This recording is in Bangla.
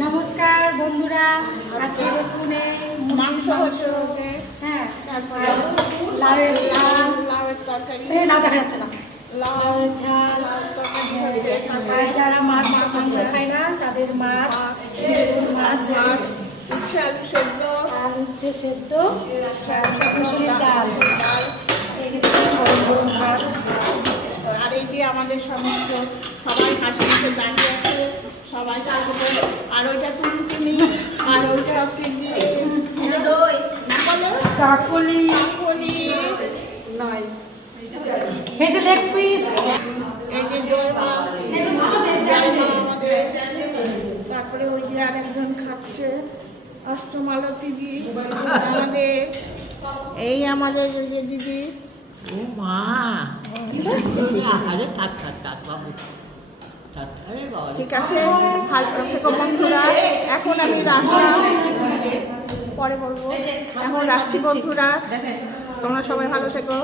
নমস্কার বন্ধুরা, আজকে দেখুন মাংস হচ্ছে, হ্যাঁ, তারপরে লাউয়ের ঝাল, লাউয়ের তরকারি, লাউ দেখা যাচ্ছে না, লাউয়ের ঝাল, লাউয়ের তরকারি হচ্ছে, আর যারা মাছ মাংস খায় না তাদের মাছ, মাছ, উচ্ছে আলু সেদ্ধ, আর উচ্ছে সেদ্ধ, মুসুরির ডাল, এই যে গরম গরম ভাত। আর এই দিয়ে আমাদের সমস্ত সবাই হাসি মুখে দাঁড়িয়ে আছে, সবাই থাকবে। আর ওইটা টুনটুনি, আর ওইটা হচ্ছে দই, কাকলি, নয়, এই যে লেগ পিস, এই যে জয় মা আমাদের। তারপরে ওই যে আরেকজন খাচ্ছে অষ্টমালতী দি আমাদের, এই আমাদের ওই যে দিদি। ও মা আরে থাক থাক থাক বাবু থাক, আরে বাবা ঠিক আছে, ভালো থেকো বন্ধুরা। এখন আমি রাখলাম, পরে বলবো। এখন রাখছি বন্ধুরা, তোমরা সবাই ভালো থেকো।